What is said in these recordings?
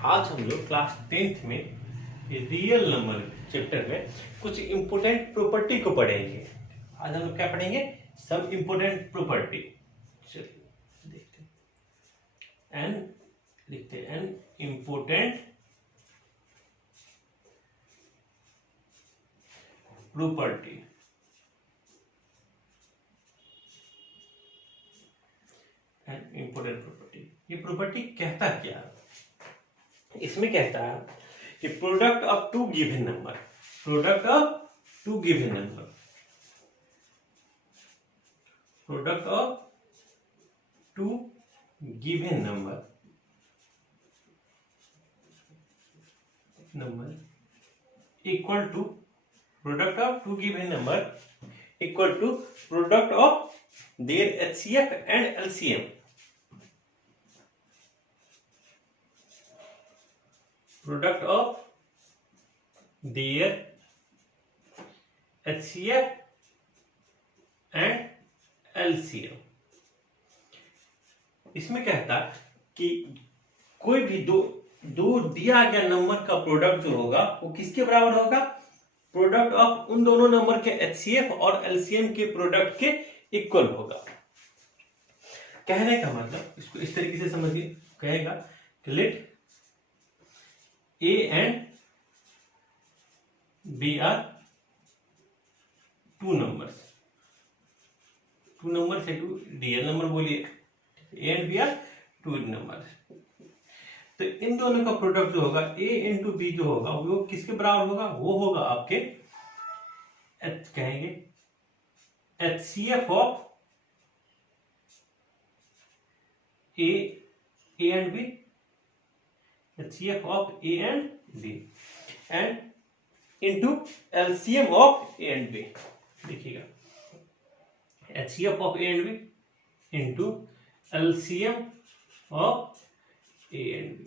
आज हम लोग क्लास 10th में रियल नंबर चैप्टर में कुछ इंपोर्टेंट प्रॉपर्टी को पढ़ेंगे। आज हम लोग क्या पढ़ेंगे? Some important property. चलिए देखते हैं। An important property. Important property, ये प्रॉपर्टी कहता क्या है? इसमें कहता है कि product of two given number, product of two given number, product of two given number equal to product of two given number equal to product of their HCF and LCM। Product of their HCF and LCM। इसमें कहता कि कोई भी दो दिया गया number का product जो होगा वो किसके बराबर होगा? प्रोडक्ट ऑफ उन दोनों नंबर के HCF और LCM के प्रोडक्ट के इक्वल होगा। कहने का मतलब इसको इस तरीके से समझिए, कहेगा कि let A and B are two numbers, two number से टू रियल नंबर बोलिए, A and B are two numbers. तो इन दोनों का प्रोडक्ट जो होगा A इंटू B जो होगा वो किसके बराबर होगा? वो होगा आपके कहेंगे HCF of A and B, HCF of A and B and into LCM of A and B। देखिएगा HCF of A and B into LCM of A and B,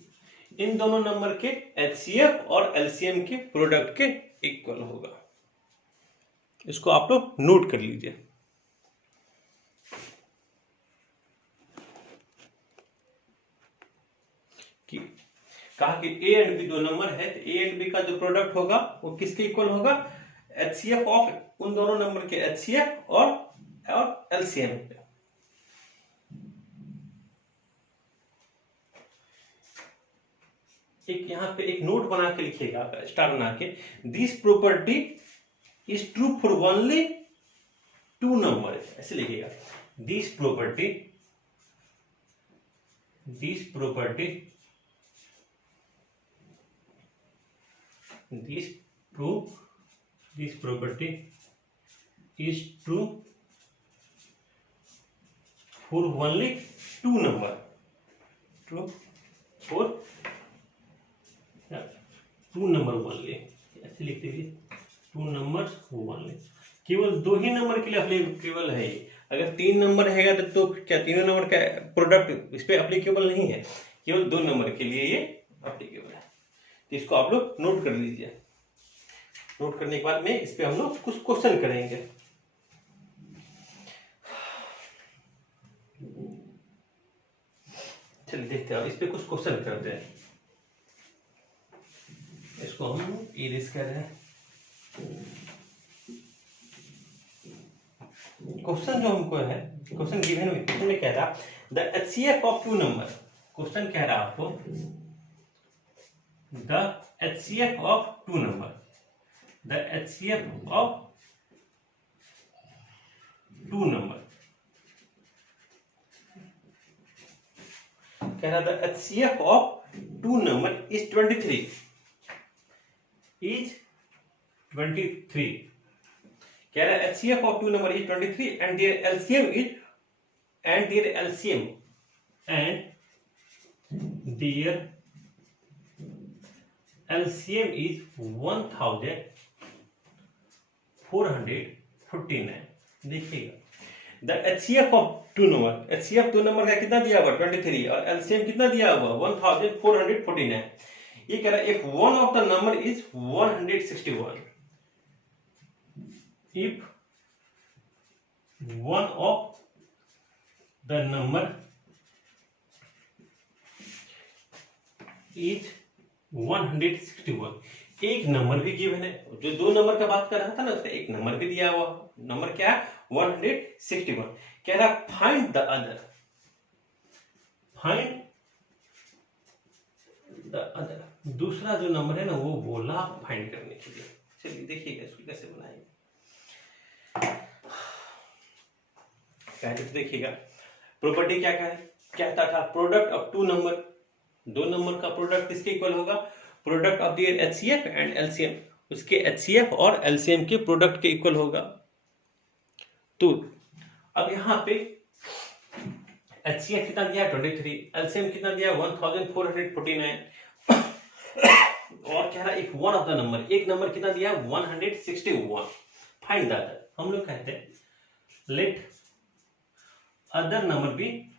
इन दोनों नंबर के HCF और LCM के product के equal होगा। इसको आप लोग नोट कर लीजिए। कहा कि A एंड B दो नंबर है, तो A एंड B का जो प्रोडक्ट होगा वो किसके इक्वल होगा? HCF ऑफ उन दोनों नंबर के HCF और LCM पे। एक यहां पे एक नोट बना के लिखिएगा, स्टार बना के, this property is true for only two number, ऐसे लिखिएगा। दिस प्रॉपर्टी is true for only two number, true for two number only, ऐसे लिख दीजिए, टू नंबर ओनली। केवल दो ही नंबर के लिए अप्लीकेबल है ये। अगर तीन नंबर है तो क्या तीनों नंबर का प्रोडक्ट इस पे अप्लीकेबल नहीं है, केवल दो नंबर के लिए ये अप्लीकेबल है। तो इसको आप लोग नोट कर लीजिए। नोट करने के बाद में इस पे हम लोग कुछ क्वेश्चन करेंगे। चलिए देखते हैं, इस पे कुछ क्वेश्चन करते हैं। इसको हम इरेज कर रहे हैं। क्वेश्चन जो हमको है, क्वेश्चन गिवन में, क्वेश्चन में कह रहा the HCF of two number, question कह रहा आपको the HCF of two number, the HCF of two number, कह रहा the HCF of two number is 23, is 23, कह रहा है HCF of two number is 23 and their LCM is $1449। देखिएगा the HCF of two number, HCF दो number का कितना दिया हुआ 23 और LCM कितना दिया हुआ 1449। ये कह रहा है if one of the number is 161, if one of the number is 161। एक नंबर भी गिवन है, जो दो नंबर का बात कर रहा था ना उसका एक नंबर भी दिया हुआ, नंबर क्या है 161। कह रहा find the other, find the other, दूसरा जो नंबर है ना वो बोला फाइंड करने के लिए। चलिए देखिएगा इसको कैसे बनाएंगे। पहले तो देखिएगा प्रॉपर्टी क्या कहता था, प्रोडक्ट ऑफ टू नंबर, दो नंबर का प्रोडक्ट किसके इक्वल होगा, product of there HCF and LCM, उसके एचसीएफ और एलसीएम के प्रोडक्ट के इक्वल होगा। तो अब यहां पे एचसीएफ कितना दिया 23, एलसीएम कितना दिया 1449 और कह रहा if one of the number, एक नंबर कितना दिया 161, फाइंड द अदर। हम लोग कहते हैं let other number be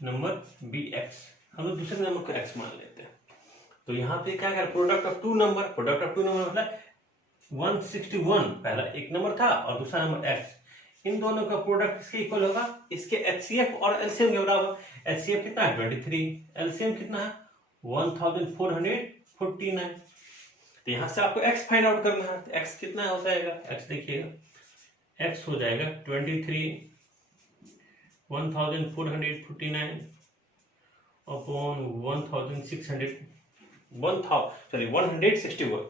number be x, हम लोग दूसरे नंबर को एक्स मान लेते हैं। तो यहाँ पे क्या है product of two number, product of two number मतलब 161 पहला एक नंबर था और दूसरा नंबर एक्स, इन दोनों का प्रोडक्ट किसके इक्वल होगा, इसके एचसीएफ और एलसीएम के बराबर। एचसीएफ कितना है 23, एलसीएम कितना है 1449। तो यहाँ से आपको एक्स फाइंड आउट करना है, एक्स कितना हो जाएगा, एक्स देखिएगा एक्स हो जाएगा 23 1449 अपॉन 161,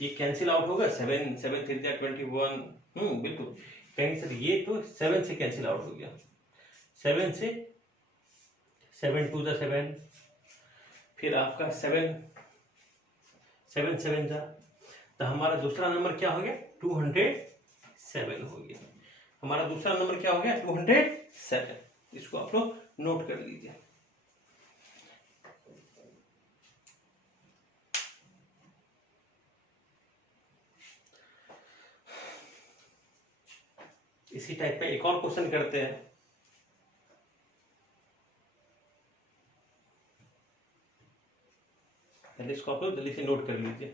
ये कैंसिल आउट होगा, 7 7 3 21, बिल्कुल कहीं सर ये तो 7 से कैंसिल आउट हो गया, 7 से 7 2 7, फिर आपका 7 7 7 जा, तो हमारा दूसरा नंबर क्या हो गया 207 हो गया, हमारा दूसरा नंबर क्या हो गया 207। इसको आप लोग नोट कर लीजिए। इसी टाइप का एक और क्वेश्चन करते हैं। पहले इसको आप लोग जल्दी से नोट कर लीजिए,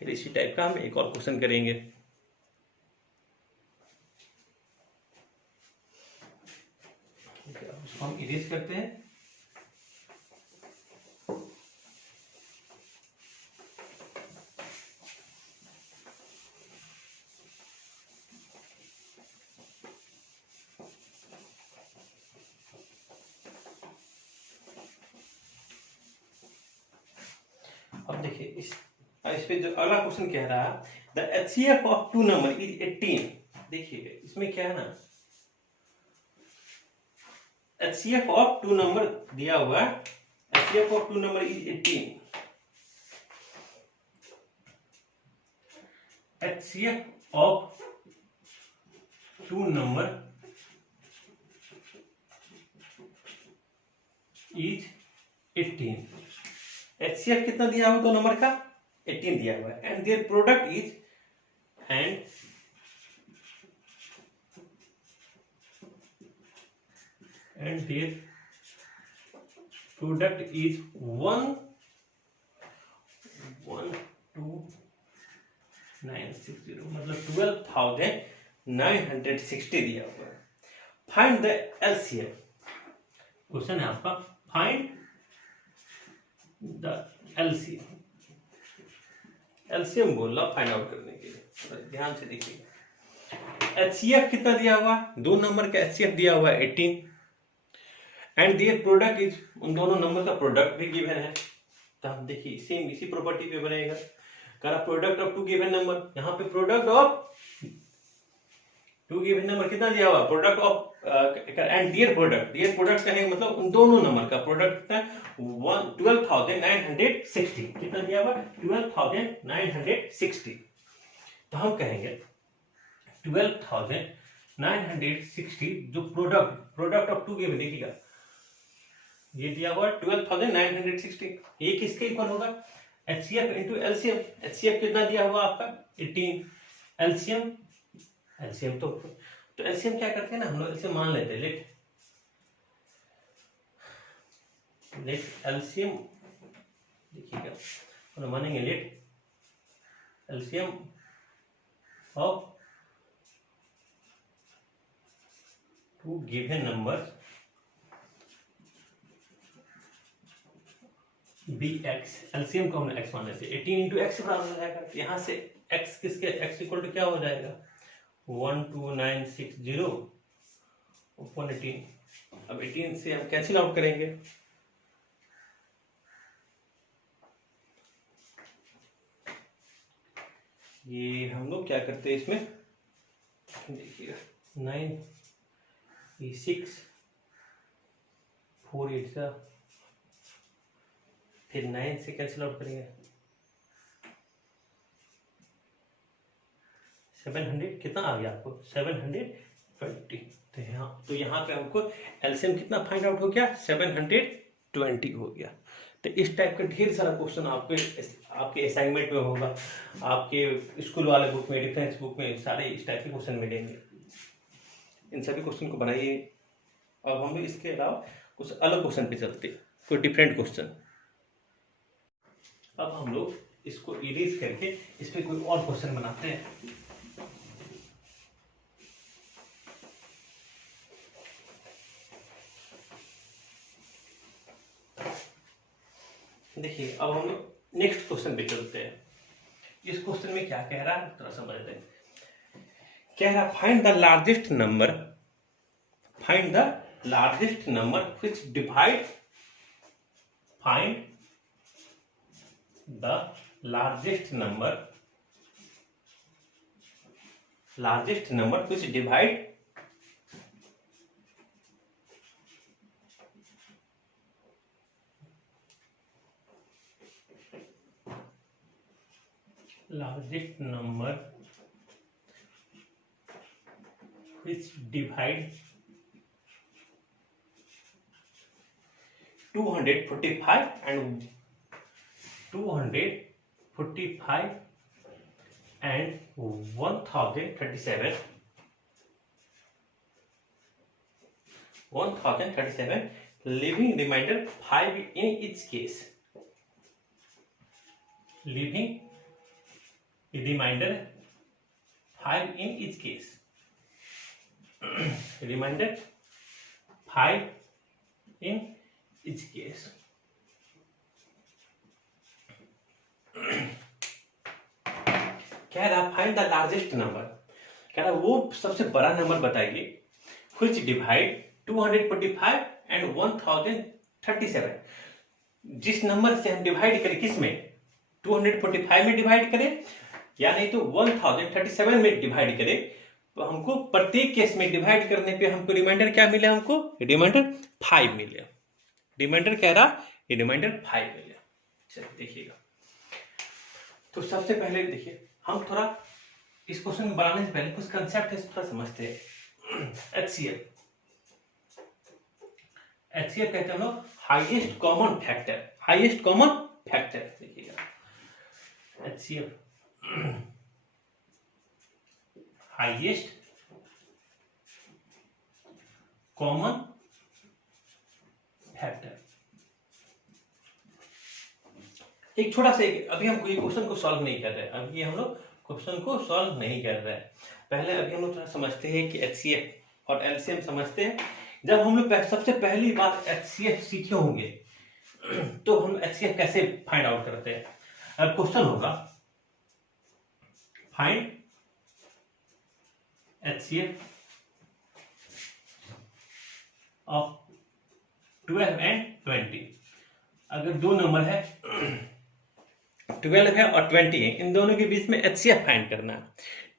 फिर इसी टाइप का हम एक और क्वेश्चन करेंगे। इसको हम इरेज करते हैं। अब देखिए इस पे जो अगला क्वेश्चन कह रहा है the HCF of two number is 18। देखिएगा इसमें क्या है ना, एचसीएफ ऑफ टू नंबर दिया हुआ है, HCF of two number is 18, HCF of two number is 18, HCF कितना दिया हुआ दो नंबर का 18 दिया हुआ है, and their product is and their product is 12960, मतलब 12,960 दिया हुआ है। फाइंड द एलसीएम, क्वेश्चन है आपका फाइंड द एलसीएम, एलसीएम बोल रहा फाइंड आउट करने के लिए, ध्यान से देखिए। एचसीएफ कितना दिया हुआ, दो नंबर का एचसीएफ दिया हुआ है 18, एंड देयर प्रोडक्ट इज, उन दोनों नंबर का प्रोडक्ट भी गिवन है। तो हम देखिए सेम इसी प्रॉपर्टी पे बनेगा, करा product of two given number, यहाँ पे product of two given number कितना दिया हुआ, product of and their product कहेंगे मतलब उन दोनों नंबर का प्रोडक्ट कितना 12,960, कितना दिया हुआ 12,960। तो हम कहेंगे 12,960 जो प्रोडक्ट ऑफ टू गिवन, देखिएगा ये दिया हुआ 12,960, ये किसके इक्वल होगा एचसीएफ इंटू एलसीएम, एचसीएफ कितना दिया हुआ आपका 18, एलसीएम तो एलसीएम क्या करते हैं ना हम लोग एलसीएम मान लेते हैं, लेट एलसीएम, देखिएगा हम मानेंगे let LCM of two given numbers be x, LCM को हमने एक्स मान लेते, 18 इंटू एक्स बराबर हो जाएगा। यहाँ से एक्स किसके, एक्स इक्वल टू क्या हो जाएगा 12960 अपॉन 18। अब 18 से हम कैंसिल आउट करेंगे, ये हम लोग क्या करते हैं इसमें, देखिएगा 9 6 4 8 का, फिर 9 से कैंसिल आउट करेंगे, 700 कितना आ गया आपको 720। तो यहाँ पे हमको एलसीएम कितना फाइंड आउट हो गया 720 हो गया। तो इस टाइप का ढेर सारा क्वेश्चन आपके असाइनमेंट में होगा, आपके स्कूल वाले बुक में, डिफेंस बुक में सारे इस टाइप के क्वेश्चन मिलेंगे। इन सभी क्वेश्चन को बनाइए। अब हम लोग इसके अलावा कुछ अलग क्वेश्चन पे चलते, कोई डिफरेंट क्वेश्चन। अब हम लोग इसको इरेज करके इस पे कोई और क्वेश्चन बनाते हैं। देखिए अब हम लोग नेक्स्ट क्वेश्चन पे चलते हैं। इस क्वेश्चन में क्या कह रहा है थोड़ा समझते हैं। कह रहा find the largest number, find the largest number which divide, find the largest number which divide largest number which divide 245 and 1037 leaving remainder 5 in each case, leaving remainder 5 in each case, remainder 5 in each case। कह रहा find the largest number, कह रहा वो सबसे बड़ा number बताइए which divide 245 and 1037, जिस number से हम डिवाइड करें, किस में 245 में डिवाइड करें या नहीं तो 1037 में डिवाइड करें, तो हमको प्रत्येक केस में डिवाइड करने पे हमको रिमाइंडर क्या मिले, हमको रिमाइंडर 5 मिले। रिमाइंडर कह रहा रिमाइंडर 5 मिले। चलिए देखिएगा, तो सबसे पहले देखिए हम थोड़ा इस क्वेश्चन बनाने से पहले कुछ कंसेप्ट है थोड़ा समझते हैं। HCF कहते हैं हम लोग highest common factor, highest common factor. देखिएगा HCF हाईएस्ट कॉमन फैक्टर। एक छोटा सा अभी हम कोई क्वेश्चन को सॉल्व नहीं कर रहे, अभी हम लोग क्वेश्चन को सॉल्व नहीं कर रहे हैं। पहले अभी हम लोग थोड़ा समझते हैं कि HCF और LCM समझते हैं। जब हम लोग सबसे पहली बार HCF सीखे होंगे तो हम HCF कैसे फाइंड आउट करते हैं। अब क्वेश्चन होगा फाइंड HCF ऑफ 12 एंड 20। अगर दो नंबर है 12 है और 20 है, इन दोनों के बीच में HCF फाइंड करना है।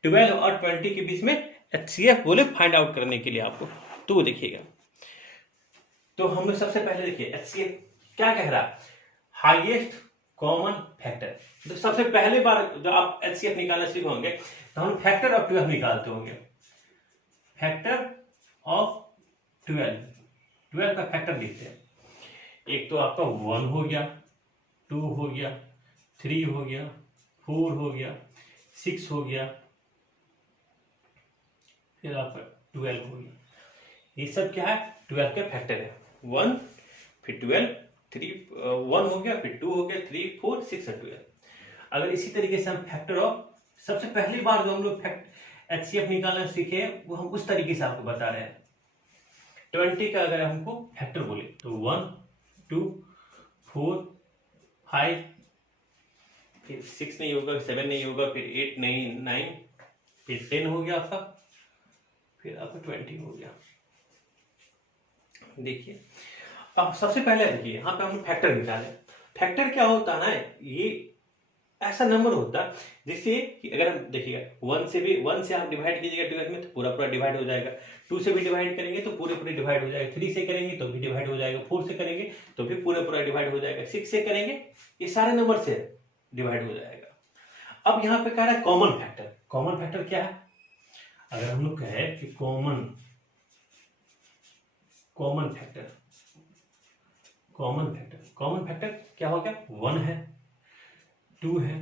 12 और 20 के बीच में HCF बोले फाइंड आउट करने के लिए आपको। तो देखिएगा, तो हम लोग सबसे पहले देखिए HCF क्या कह रहा है, हाईएस्ट कॉमन फैक्टर। तो सबसे पहले बार जब आप HCF निकालना सीखे होंगे तो हम फैक्टर ऑफ 12 निकालते होंगे। फैक्टर ऑफ 12 का फैक्टर लिखते हैं। एक तो आपका 1 हो गया, 2 हो गया, 3 हो गया, 4 हो गया, 6 हो गया, फिर आपका 12 हो गया। ये सब क्या है 12 के फैक्टर है। 1 फिर 12, 1 हो गया, फिर 2 हो गया, 3 4 6 और 12। अगर इसी तरीके से हम फैक्टर ऑफ, सबसे पहली बार जो हम लोग HCF निकालना सीखे वो हम उस तरीके से आपको बता रहे हैं। 20 का अगर हमको फैक्टर बोले तो 1 2 4 5, फिर 6 नहीं होगा, 7 नहीं होगा, फिर 8 नहीं, 9, फिर 10 हो गया आपका, फिर आपका 20 हो गया। देखिए अब सबसे पहले देखिए यहाँ पे हम फैक्टर निकाले। फैक्टर क्या होता है ना, ये ऐसा नंबर होता है जिससे कि अगर हम देखिएगा 1 से आप डिवाइड कीजिएगा 12 में तो पूरा पूरा डिवाइड हो जाएगा, 2 से भी डिवाइड करेंगे तो पूरे पूरे डिवाइड हो जाएगा, 3 से करेंगे तो भी डिवाइड हो जाएगा, 4 से करेंगे तो भी पूरा पूरा डिवाइड हो जाएगा, 6 से करेंगे ये सारे नंबर से डिवाइड हो जाएगा। अब यहाँ पे कह रहा है कॉमन फैक्टर। कॉमन फैक्टर क्या है, अगर हम लोग कहें कि कॉमन फैक्टर, कॉमन फैक्टर क्या हो गया, 1 है, 2 है,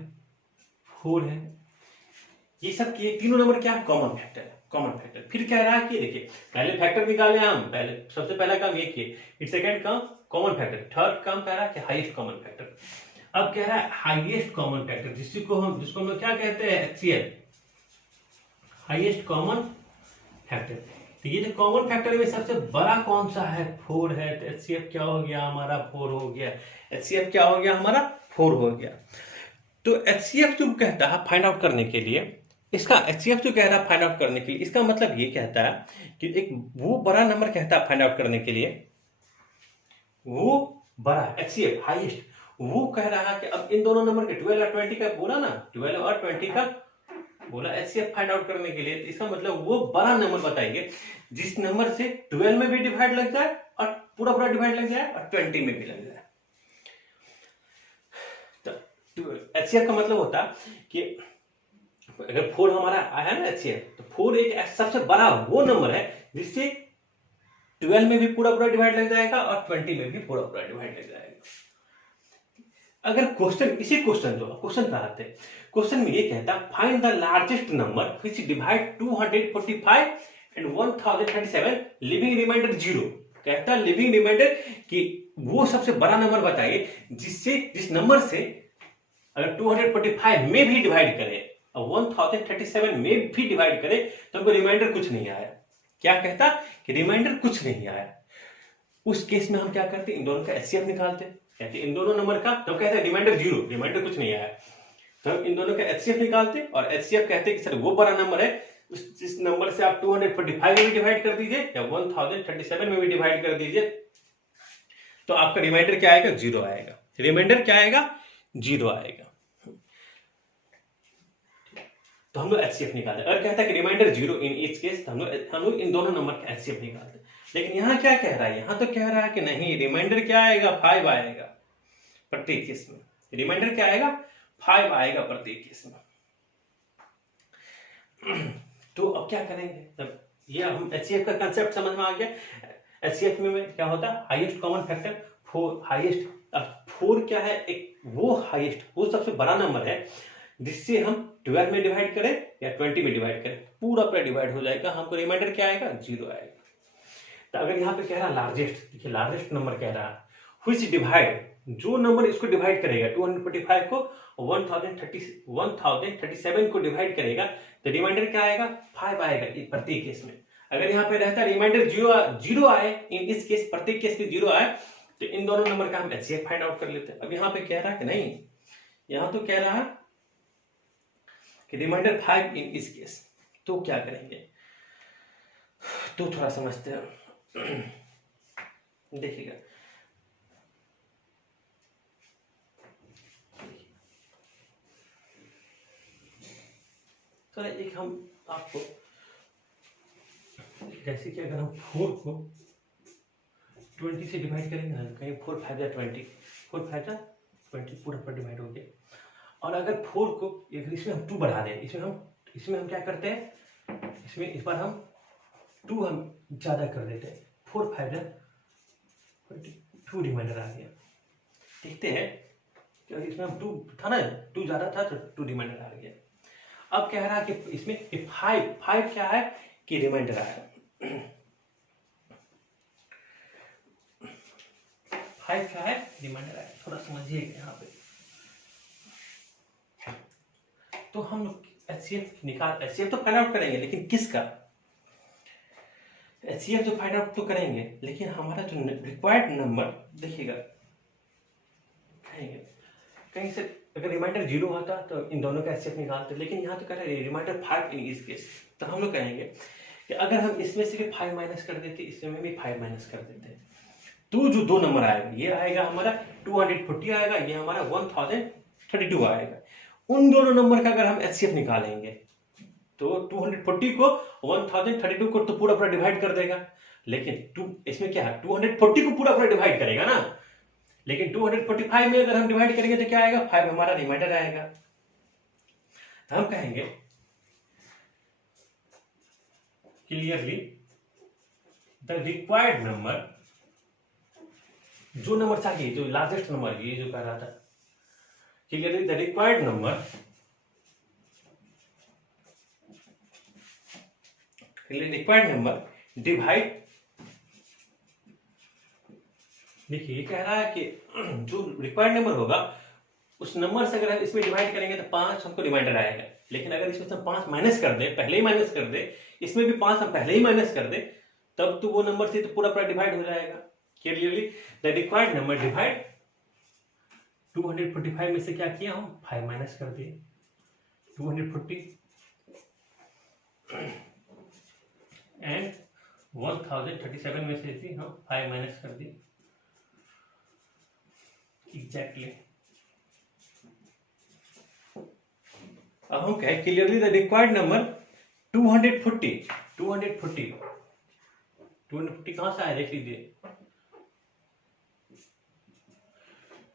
4 है, ये सब के तीनों नंबर क्या है, कॉमन फैक्टर। कॉमन फैक्टर फिर कह रहा है कि देखिए पहले फैक्टर निकाले हम, पहले सबसे पहला काम ये किए, फिर सेकंड काम कॉमन फैक्टर, थर्ड काम कह रहा है कि हाईएस्ट कॉमन फैक्टर। अब कह रहा है हाईएस्ट कॉमन फैक्टर, जिसको हम लोग क्या कहते हैं, HCF, हाईएस्ट कॉमन फैक्टर। तो ये जो कॉमन फैक्टर में सबसे बड़ा कौन सा है, 4 है, तो HCF क्या हो गया हमारा, 4 हो गया। HCF क्या हो गया हमारा, 4 हो गया। तो HCF जो कहता है फाइंड आउट करने के लिए, इसका HCF जो कह रहा है फाइंड आउट करने के लिए, इसका मतलब ये कहता है कि एक वो बड़ा नंबर कहता है फाइंड आउट करने के लिए, वो बड़ा HCF हाईएस्ट, वो कह रहा है कि अब इन दोनों नंबर के 12 और 20 का बोला ना, 12 और 20 का बोला HCF फाइंड आउट करने के लिए, तो इसका मतलब वो बड़ा नंबर बताएंगे जिस नंबर से 12 में भी डिवाइड लग जाए और पूरा पूरा डिवाइड लग जाए और 20 में भी लग जाए। तो HCF का मतलब होता कि अगर 4 हमारा आया ना HCF, तो 4 एक सबसे बड़ा वो नंबर है जिससे 12 में भी पूरा पूरा डिवाइड लग जाएगा और 20 में भी पूरा पूरा डिवाइड लग जाएगा। अगर क्वेश्चन, इसी क्वेश्चन का आते हैं, क्वेश्चन में ये कहता है find the largest number which divide 245 and 1037 leaving remainder 0। कहता है लिविंग रिमाइंडर कि वो सबसे बड़ा नंबर बताइए जिस नंबर से अगर 245 में भी डिवाइड करे और 1037 में भी डिवाइड करे तो हमको रिमाइंडर कुछ नहीं आया। क्या कहता कि रिमाइंडर कुछ नहीं आया। उस केस में हम क्या करते, इन दोनों का HCF निकालते, कहते इन दोनों नंबर का, तो कहते हैं रिमाइंडर 0, रिमाइंडर कुछ नहीं आया, तो हम इन दोनों का HCF निकालते और HCF कहते हैं कि सर वो बड़ा नंबर है जिस नंबर से आप 245 में भी डिवाइड कर दीजिए या 1037 में भी डिवाइड कर दीजिए तो आपका रिमाइंडर क्या आएगा, 0 आएगा। रिमाइंडर क्या आएगा, 0 आएगा। तो हम लोग HCF निकालते। अगर कहता है कि रिमाइंडर 0 इन ईच केस, तो हम लोग इन दोनों नंबर का HCF निकालते। लेकिन यहाँ क्या कह रहा है, यहाँ तो कह रहा है कि नहीं, रिमाइंडर क्या आएगा, 5 आएगा प्रत्येक केस में। रिमाइंडर क्या आएगा, 5 आएगा प्रत्येक केस में। तो अब क्या करेंगे, तब ये हम HCF का कंसेप्ट समझ में आ गया। HCF में क्या होता है, हाईएस्ट कॉमन फैक्टर, 4 हाईएस्ट। अब 4 क्या है, एक वो हाईएस्ट, वो सबसे बड़ा नंबर है जिससे हम 12 में डिवाइड करें या 20 में डिवाइड करें पूरा पूरा डिवाइड हो जाएगा, हमको रिमाइंडर क्या आएगा, 0 आएगा। तो अगर यहाँ पे कह रहा है लार्जेस्ट, देखिए लार्जेस्ट नंबर कह रहा है व्हिच डिवाइड, जो नंबर इसको डिवाइड करेगा 245 को 1037 को डिवाइड करेगा तो रिमाइंडर क्या आएगा, 5 आएगा प्रत्येक केस में। अगर यहाँ पे रहता है रिमाइंडर 0 आए, इन इस केस प्रत्येक केस में 0 आए, तो इन दोनों नंबर का हम HCF फाइंड आउट कर लेते हैं। अब यहाँ पे कह रहा है कि नहीं, यहाँ तो कह रहा है कि रिमाइंडर 5 इन इस केस, तो क्या करेंगे, तो थोड़ा समझते हैं। देखिएगा तो एक हम आपको जैसे कि अगर हम 4 को 20 से डिवाइड करेंगे ना, कहीं 4 5 जा 20, 4 5 जा 20 पूरा पर डिवाइड हो गया। और अगर 4 को इसमें हम 2 बढ़ा दें, इसमें हम क्या करते हैं, इसमें इस बार हम 2 हम ज्यादा कर देते हैं, 4 5 जा 2 रिमाइंडर आ गया। देखते हैं कि इसमें हम 2 था ना, 2 ज्यादा था तो 2 रिमाइंडर आ गया। अब कह रहा है कि इसमें 5 क्या है कि रिमाइंडर आया, 5 क्या है, रिमाइंडर आया। थोड़ा समझिएगा यहाँ पे। तो हम HCF तो फाइंड आउट करेंगे, लेकिन किसका, HCF तो फाइंड आउट तो करेंगे, लेकिन हमारा जो रिक्वायर्ड नंबर देखिएगा, कहेंगे कहीं से अगर रिमाइंडर 0 होता तो इन दोनों का एचसीएफ निकालते, लेकिन यहाँ तो कह रहे हैं रिमाइंडर 5 इन इस केस। तो हम लोग कहेंगे कि अगर हम इसमें से भी 5 माइनस कर देते, इसमें भी 5 माइनस कर देते, तो जो दो नंबर आएगा ये आएगा हमारा 240 आएगा, ये हमारा 1032 आएगा। उन दोनों नंबर का अगर हम एचसीएफ निकालेंगे तो 240 को 1032 को तो पूरा डिवाइड कर देगा, लेकिन इसमें क्या है 240 को पूरा डिवाइड करेगा ना, लेकिन 245 में अगर हम डिवाइड करेंगे तो क्या आएगा 5 हमारा रिमाइंडर आएगा। तो हम कहेंगे क्लियरली द रिक्वायर्ड नंबर, जो नंबर चाहिए जो लार्जेस्ट नंबर ये जो कह रहा था, clearly the required number divide, देखिए ये कह रहा है कि जो रिक्वायर्ड नंबर होगा उस नंबर से अगर हम इसमें डिवाइड करेंगे तो 5 हमको रिमाइंडर आएगा, लेकिन अगर इसमें से 5 माइनस कर दे, पहले ही माइनस कर दे, इसमें भी 5 हम पहले ही माइनस कर दे, तब तो वो नंबर से तो पूरा डिवाइड हो जाएगा। Clearly the required number divide 245 में से क्या किया हम 5 माइनस कर दिए 240 एंड 1037 में से भी हम 5 माइनस कर दिए एग्जैक्टली। अब हम कहें क्लियरली द रिक्वायर्ड नंबर 240 कहां से आया देख लीजिए,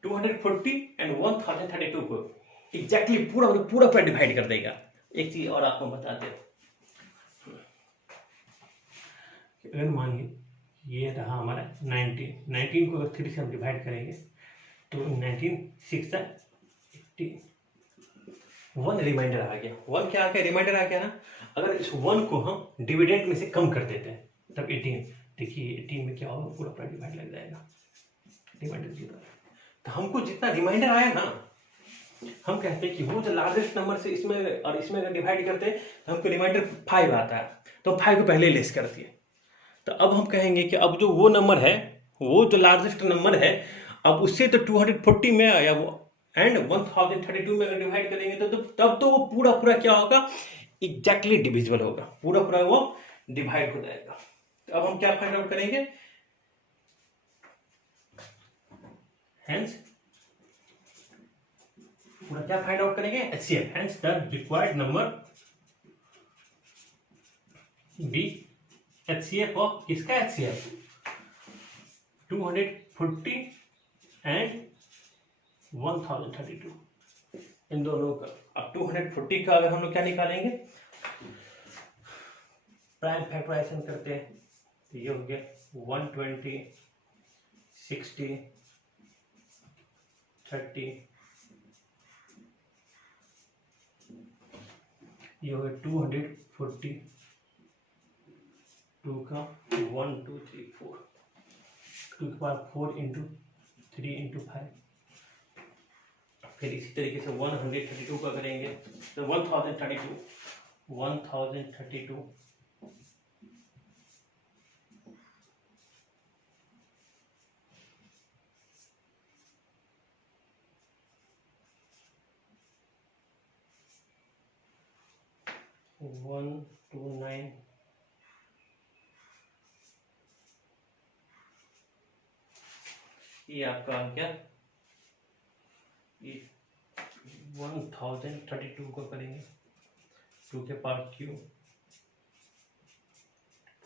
240 एंड 1032 को एग्जैक्टली पूरा डिवाइड कर देगा। एक चीज और आपको बताते हैं, अगर मानिए ये रहा हमारा 19 को अगर 3 से हम डिवाइड करेंगे तो 19 6 80 1 रिमाइंडर आ गया। 1 क्या आ गया रिमाइंडर आ गया ना। अगर इस 1 को हम डिविडेंड में से कम कर देते हैं तब 18, देखिए 18 में क्या होगा पूरा डिवाइड लग जाएगा, रिमाइंडर 0। तो हमको जितना रिमाइंडर आया ना, हम कहते हैं कि वो जो लार्जेस्ट नंबर से इसमें और इसमें अगर डिवाइड करते हैं तो हमको रिमाइंडर 5 आता है, तो 5 को पहले लेस कर दिए। तो अब हम कहेंगे कि अब जो वो नंबर है, वो जो लार्जेस्ट नंबर है, अब उससे तो 240 में आया वो एंड 1032 में अगर डिवाइड करेंगे तो तब तो वो पूरा क्या होगा एग्जैक्टली डिविजिबल होगा, पूरा वो डिवाइड हो जाएगा। तो अब हम क्या फाइंड आउट करेंगे, हेंस पूरा क्या फाइंड आउट करेंगे HCF, hence the required number be HCF of किसका एचसीएफ 240 एंड 1032 इन दोनों का। अब 240 का अगर हम लोग क्या निकालेंगे प्राइम फैक्टराइजेशन करते हैं तो ये हो गया 120 60 30 ये हो गया 240 2 का 1 2 3 4 2 के बाद 4 इंटू 3 इंटू 5, फिर इसी तरीके से 132 का करेंगे तो 1032 129 ये आपका क्या 1032 को करेंगे 2 के पावर क्यूब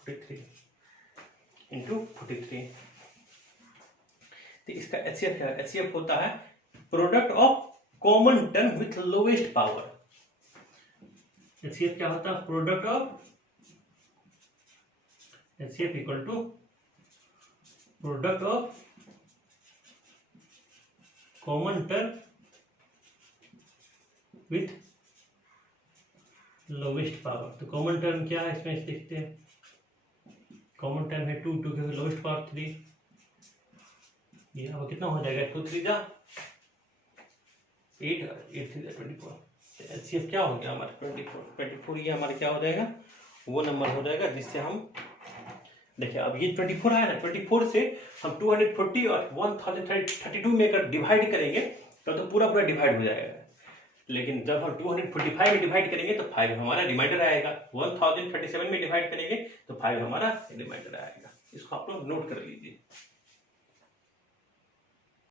43 इंटू 43। तो इसका एचसीएफ क्या है, एचसीएफ होता है product of common term with lowest power. HCF क्या होता है product of HCF equal to product of common term with lowest power. तो कॉमन टर्म क्या है इसमें लिखते हैं, कॉमन टर्म है 2 के लोवेस्ट पावर 3, ये अब कितना हो जाएगा 2 3 जा 8 8 3 जा 24। एचसीएफ क्या हो गया हमारा 24 ये हमारा क्या हो जाएगा वो नंबर हो जाएगा जिससे हम देखिए अब ये 24 आया ना, 24 से हम 240 और 1032 में अगर डिवाइड करेंगे तब तो पूरा पूरा डिवाइड हो जाएगा। लेकिन जब हम 245 में डिवाइड करेंगे तो 5 हमारा रिमाइंडर आएगा, 1037 में डिवाइड करेंगे तो 5 हमारा रिमाइंडर आएगा। इसको आप लोग नोट कर लीजिए।